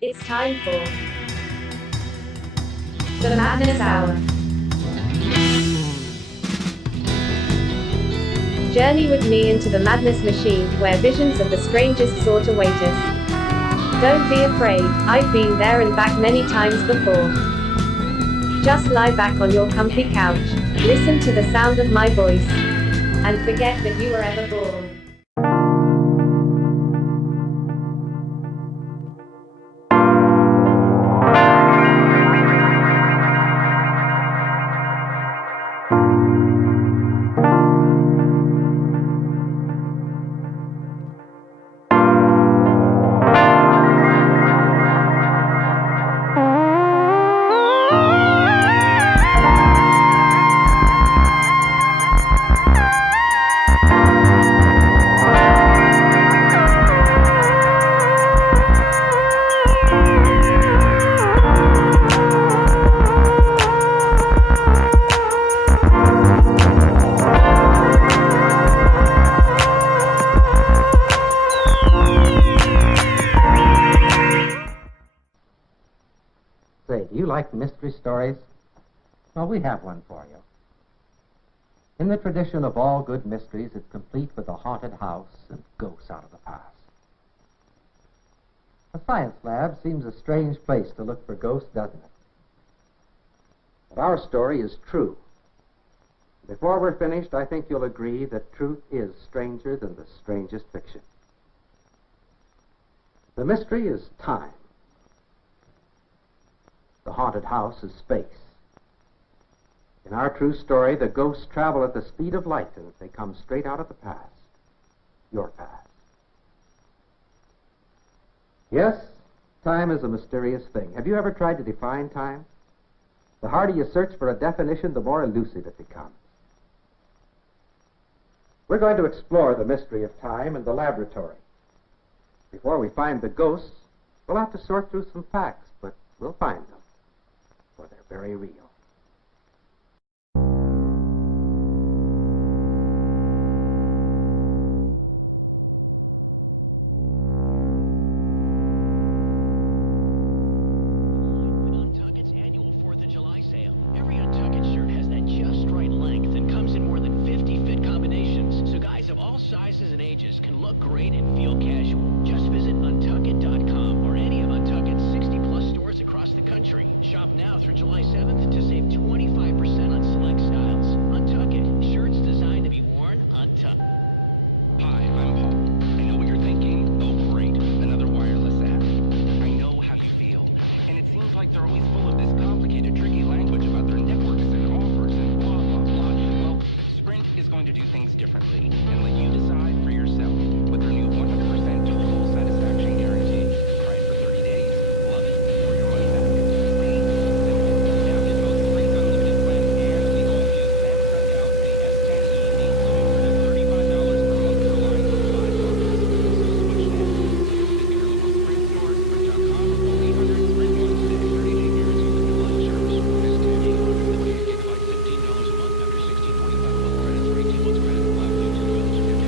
It's time for the Madness Hour. Journey with me into the madness machine, where visions of the strangest sort await us. Don't be afraid, I've been there and back many times before. Just lie back on your comfy couch, listen to the sound of my voice, and forget that you were ever born. Say, do you like mystery stories? Well, we have one for you. In the tradition of all good mysteries, it's complete with a haunted house and ghosts out of the past. A science lab seems a strange place to look for ghosts, doesn't it? But our story is true. Before we're finished, I think you'll agree that truth is stranger than the strangest fiction. The mystery is time. The haunted house is space. In our true story, the ghosts travel at the speed of light, and they come straight out of the past. Your past. Yes, time is a mysterious thing. Have you ever tried to define time? The harder you search for a definition, the more elusive it becomes. We're going to explore the mystery of time in the laboratory. Before we find the ghosts, we'll have to sort through some facts, but we'll find them. For they're very real. Untuckit's annual 4th of July sale. Every Untuckit shirt has that just right length and comes in more than 50 fit combinations, so guys of all sizes and ages can look great and feel casual. Just visit untuckit.com or any of Untuckit's 60-plus stores across the country. Shop now through July 7th to save 25% on select styles. Untuckit, shirts designed to be worn untucked. Hi, I'm Paul. I know what you're thinking. Oh, great, another wireless app. I know how you feel. And it seems like they're always full of this complicated, tricky language about their networks and offers and blah, blah, blah. Well, Sprint is going to do things differently and let you decide for yourself with their new 100% total satisfaction guarantee. Try it for 30 days, love it, or your money back. Plain simple. Now get both Sprint Unlimited plan and the all-new Samsung Galaxy S10e included for $35 per month per line for 5 months. So switch now. Visit your local Sprint store, Sprint.com, or call 800-SPRINT-1 today. 30-day guarantee with new line service. S10e, 128 gigabytes, $15 a month after 1645 month credits for 18 months credit for 5 new 2 bills.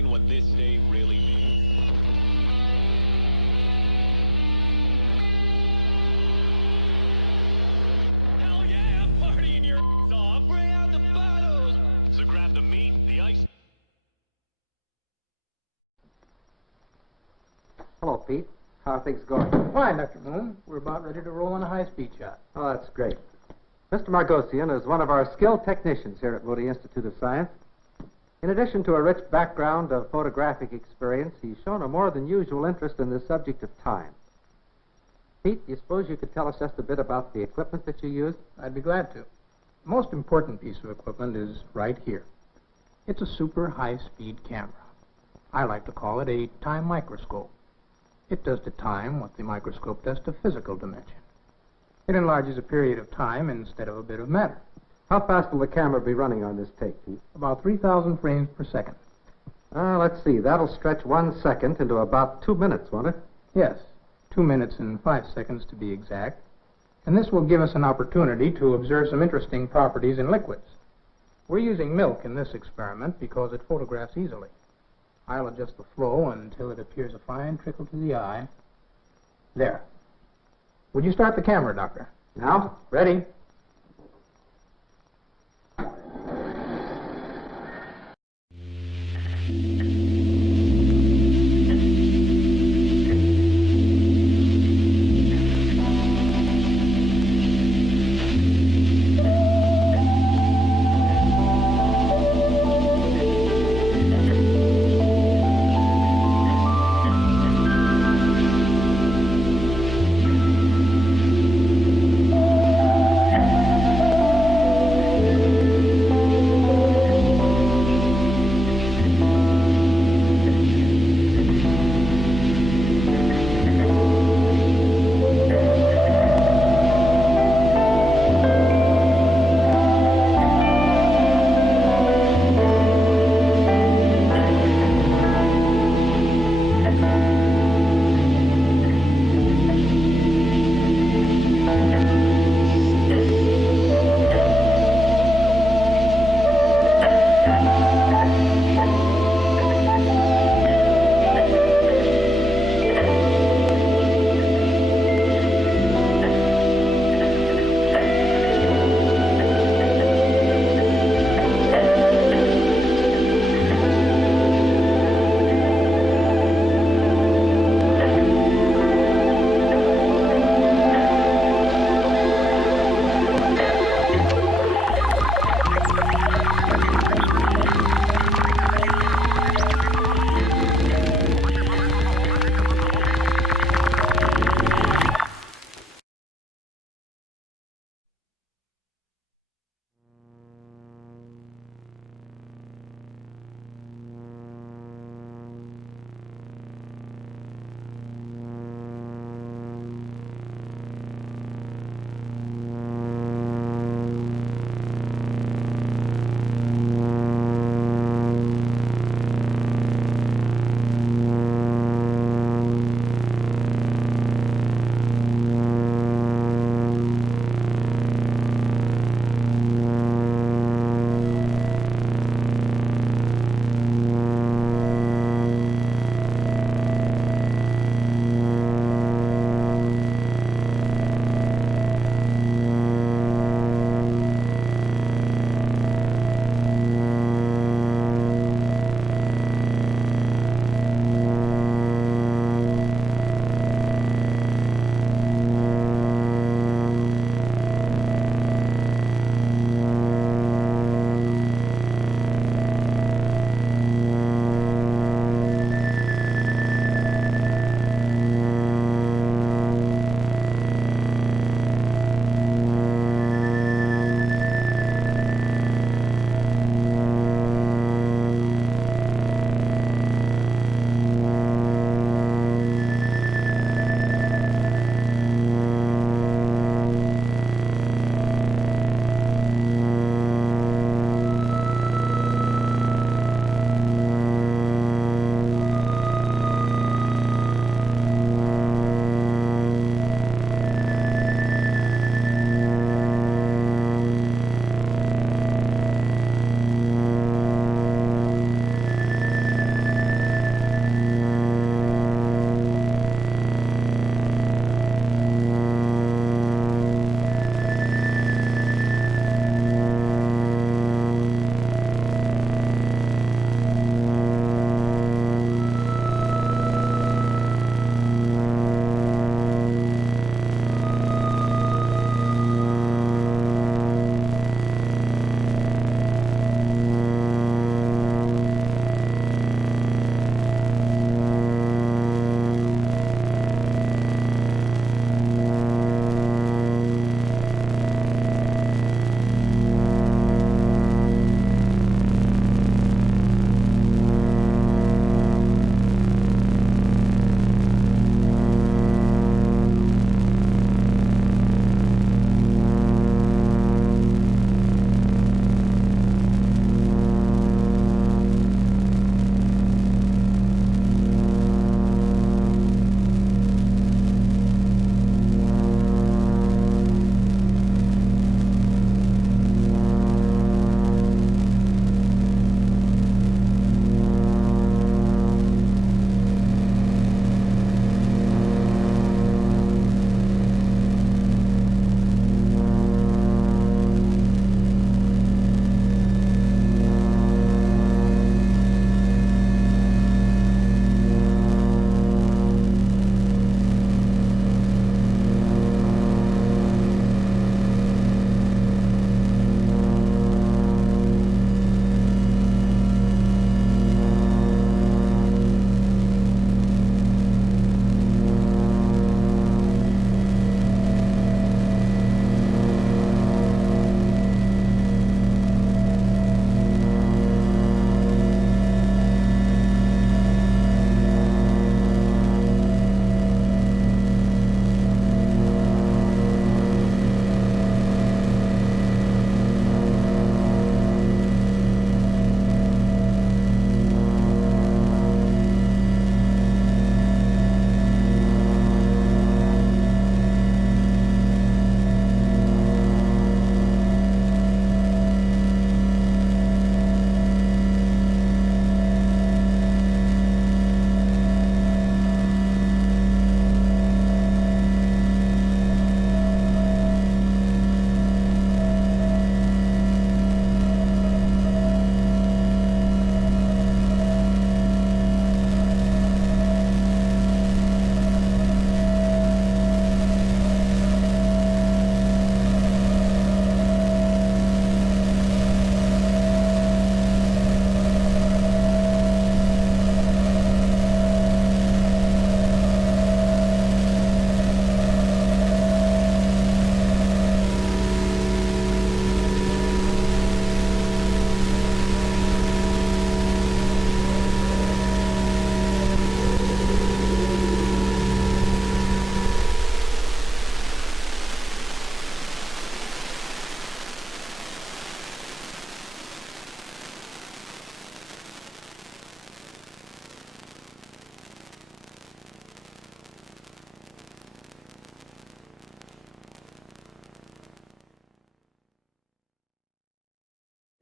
explain what this day really means. Hell yeah, I'm partying your ass off. Bring out the bottles. So grab the meat, the ice. Hello, Pete. How are things going? Fine, Dr. Moon. We're about ready to roll on a high-speed shot. Oh, that's great. Mr. Margosian is one of our skilled technicians here at Moody Institute of Science. In addition to a rich background of photographic experience, he's shown a more than usual interest in the subject of time. Pete, do you suppose you could tell us just a bit about the equipment that you use? I'd be glad to. The most important piece of equipment is right here. It's a super high-speed camera. I like to call it a time microscope. It does to time what the microscope does to physical dimension. It enlarges a period of time instead of a bit of matter. How fast will the camera be running on this tape, Pete? About 3,000 frames per second. Let's see. That'll stretch 1 second into about 2 minutes, won't it? Yes, 2 minutes and 5 seconds to be exact. And this will give us an opportunity to observe some interesting properties in liquids. We're using milk in this experiment because it photographs easily. I'll adjust the flow until it appears a fine trickle to the eye. There. Would you start the camera, Doctor? Now? Ready?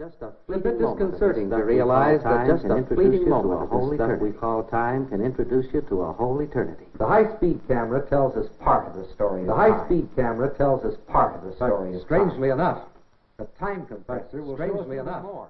Just a It's a bit disconcerting to realize that just a fleeting moment of whole this stuff eternity. we call time can introduce you to a whole eternity. The high-speed camera tells us part of the story. The of high-speed camera tells us part of the story. But strangely enough, the time compressor will strangely show us enough, more.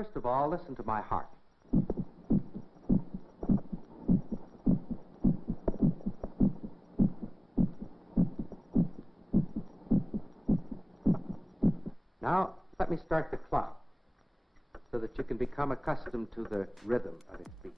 First of all, listen to my heart. Now, let me start the clock so that you can become accustomed to the rhythm of its beat.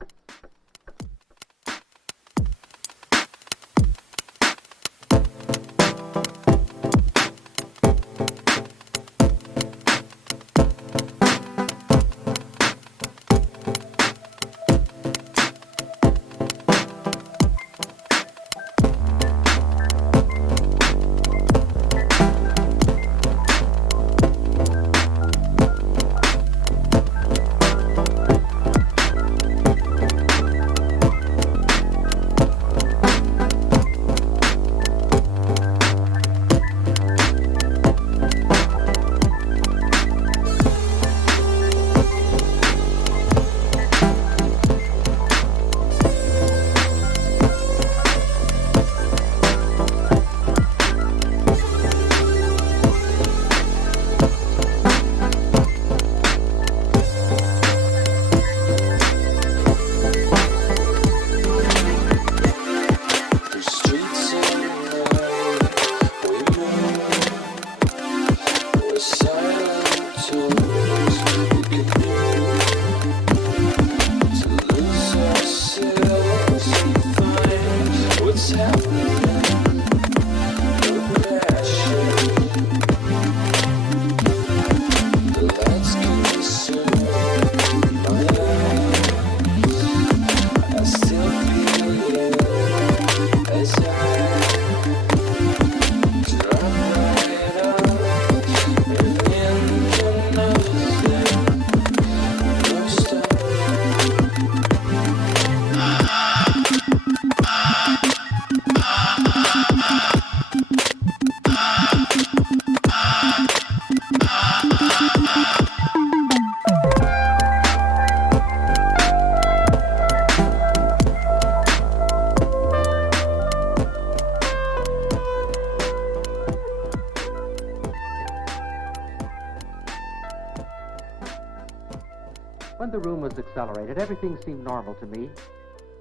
When the room was accelerated, everything seemed normal to me.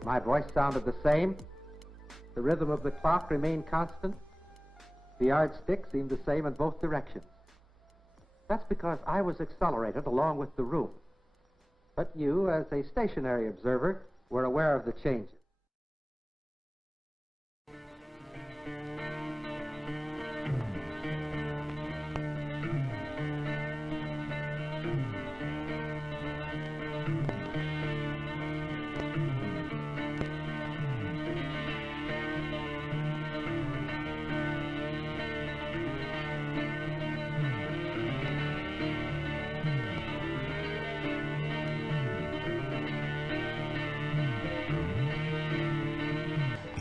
My voice sounded the same. The rhythm of the clock remained constant. The yardstick seemed the same in both directions. That's because I was accelerated along with the room. But you, as a stationary observer, were aware of the changes.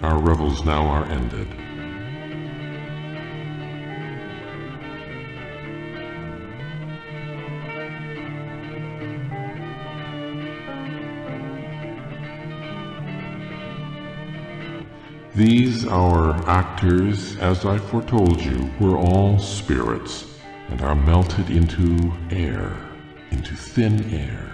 Our revels now are ended. These, our actors, as I foretold you, were all spirits, and are melted into air, into thin air.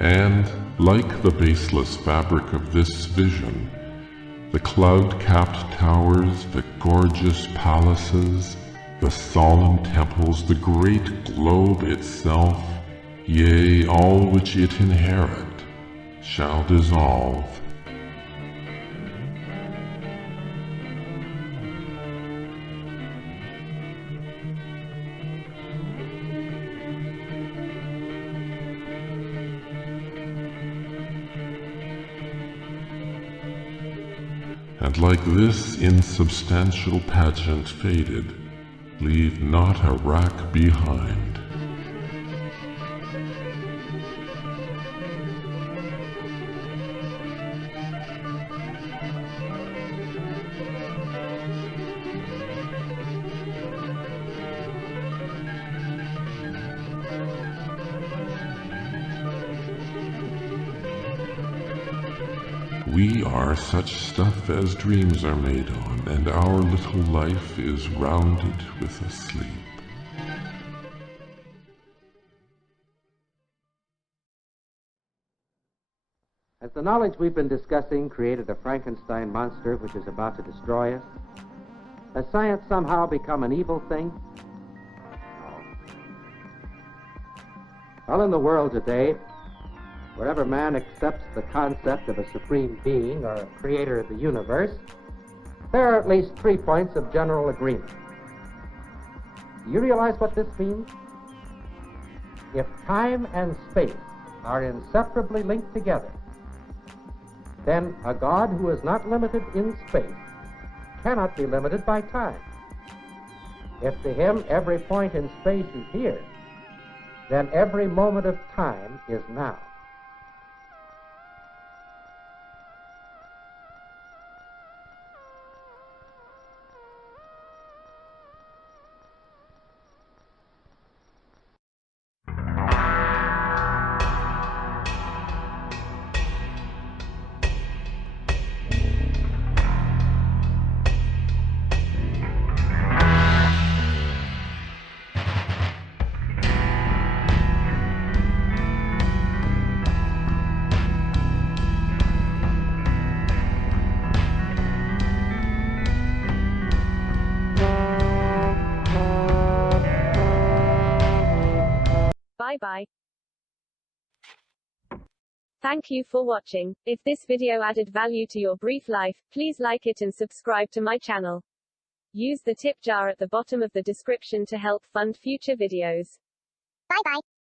And, like the baseless fabric of this vision, the cloud-capped towers, the gorgeous palaces, the solemn temples, the great globe itself, yea, all which it inherit, shall dissolve. And like this insubstantial pageant faded, leave not a rack behind. We are such stuff as dreams are made on, and our little life is rounded with a sleep. Has the knowledge we've been discussing created a Frankenstein monster which is about to destroy us? Has science somehow become an evil thing? No. Well, in the world today, wherever man accepts the concept of a supreme being or a creator of the universe, there are at least 3 points of general agreement. Do you realize what this means? If time and space are inseparably linked together, then a God who is not limited in space cannot be limited by time. If to him every point in space is here, then every moment of time is now. Bye-bye. Thank you for watching. If this video added value to your brief life, please like it and subscribe to my channel. Use the tip jar at the bottom of the description to help fund future videos. Bye-bye.